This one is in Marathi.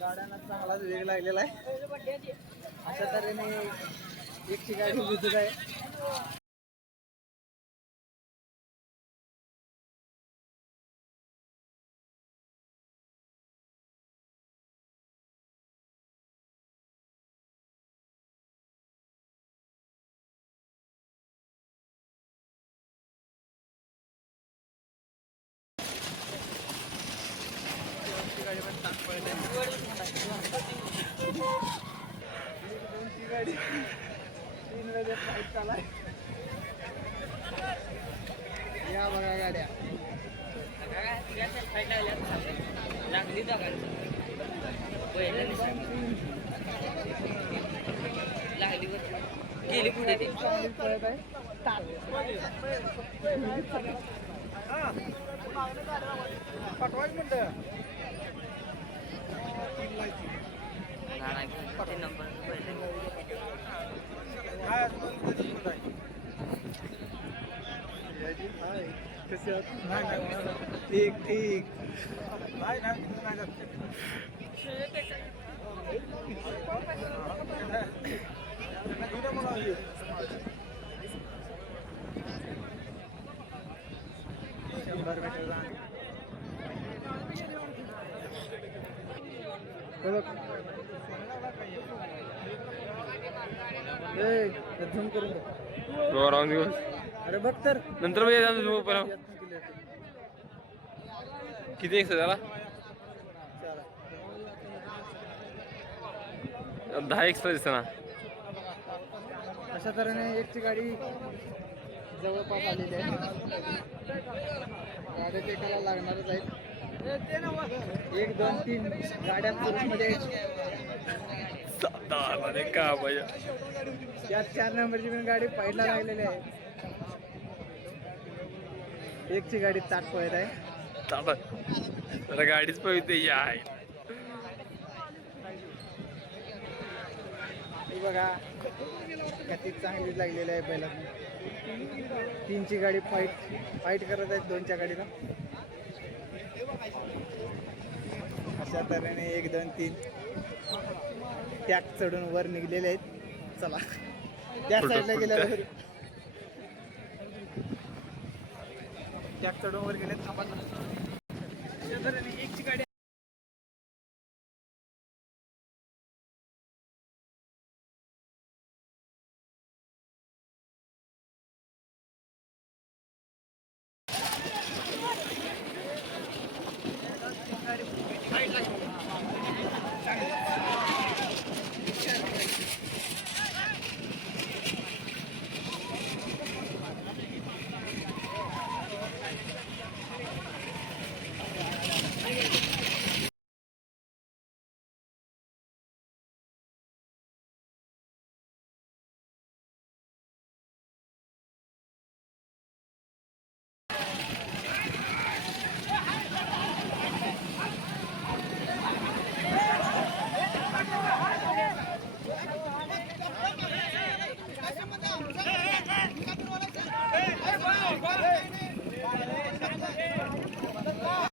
गाड्यांना चांगलाच वेग लागलेला आहे. अशा तऱ्हेने एक ठिकाणी आहे. या बघा गाड्या लागली लागली गेली कुठे ती चांगली पळत नंबर ठीक ठीक शंभर मीटर झूम करून बघ. राहून दिवस. अरे बघ तर. नंतर. किती एक झाला? दहा एक्स्ट्रा दिसतं ना अशा तऱ्हेने एकची गाडी जवळपास आलेली आहे. गाड्या एकाला लागणारच आहेत. एक दोन तीन गाड्या मध्ये का पाहिजे या चार नंबरची पण गाडी पहिला राहिलेली आहे. एकची गाडी ताट पळत आहे. आता जरा गाडीच पळते या. आहे बघा गती चांगली लागलेली आहे पहिला. तीनची गाडी फाईट फाईट करत आहेत दोनच्या गाडीला. अशा तऱ्हेने एक दोन तीन. टॅक चढून वर निघलेले आहेत. चला. त्या साईडला गेल्यावर. टॅक चढून वर गेले थांबा